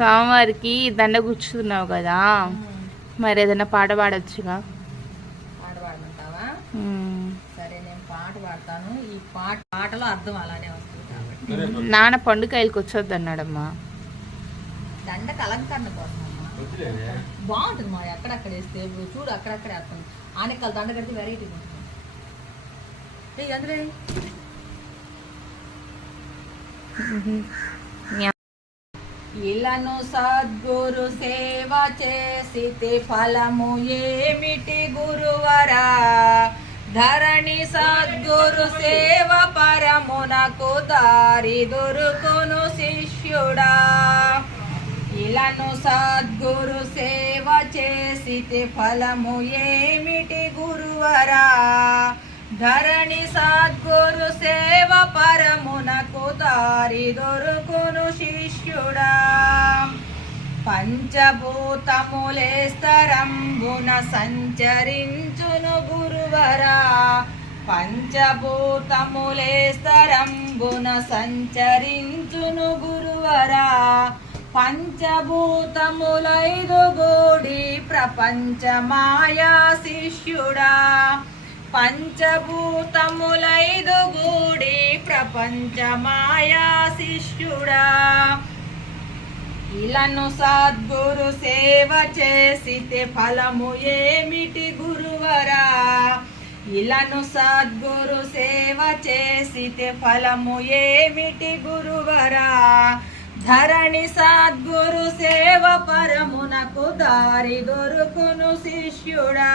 స్వామివారికి దండ కూర్చున్నావు కదా, మరి ఏదైనా పాట పాడొచ్చుగా? పాట పాడమంటావా? సరే, నేను పాట పాడతాను. ఈ పాటలో అర్థం అలానే వస్తుంది కాబట్టి. నాన్న పండుకాయలకు వచ్చొద్దు అన్నాడమ్మా. దండకు అలంకరణ కోసం బాగుంటుంది మా. ఎక్కడక్కడ వేస్తే చూడు, అక్కడక్కడ వేస్తాను. ఆనకాల దండ కడితే వెరైటీ ఉంటుంది. అందులో ఇలను సద్గురు సేవ చేసితే ఫలము ఏమిటి గురువరా? ధరణి సద్గురు సేవ పరమునకు దారి దొరుకును శిష్యుడా. ఇలను సద్గురు సేవ చేసితే ఫలము ఏమిటి గురువరా? ధరణి సద్గురు సేవ పరమునకు దారి దొరుకును శిష్యుడా. పంచభూతములే స్తరంబున సంచరించును గురువరా. పంచభూతములే స్తరంబున సంచరించును గురువరా. పంచభూతములైదు గూడి ప్రపంచ మాయా శిష్యుడా. పంచభూతములైదు గూడి ప్రపంచ మాయా శిష్యుడా. ఇలను సద్గురు సేవ చేసితే ఫలము ఏమిటి గురువరా? ఇలను సద్గురు సేవ చేసితే ఫలము ఏమిటి గురువరా? ధరణి సద్గురు సేవ పరమునకు దారి దొరుకును శిష్యుడా.